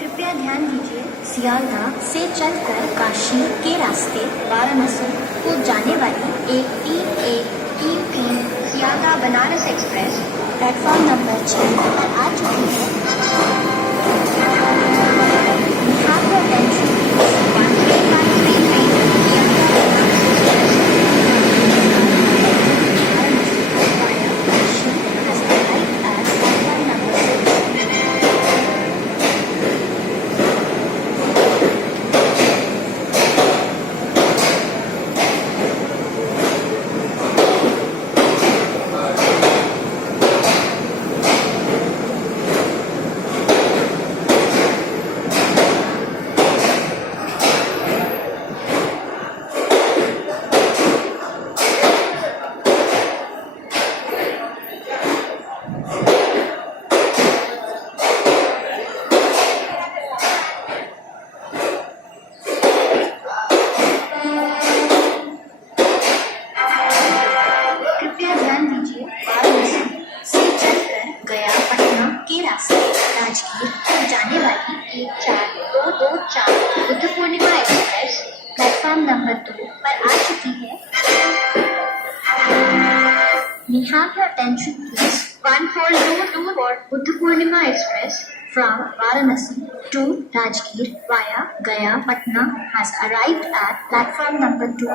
कृपया ध्यान दीजिए, सियालदह से चलकर काशी के रास्ते वाराणसी को जाने वाली एक 3133 Sealdah Banaras express platform number 6 पर आ चुकी है। आपका टेंशन राजगीर को जाने वाली 14224 Buddha Purnima express platform number 2 पर आ चुकी है। May have your attention please. 14224 Buddha Purnima Express from Varanasi to Rajgir via Gaya, Patna has arrived at platform number 2.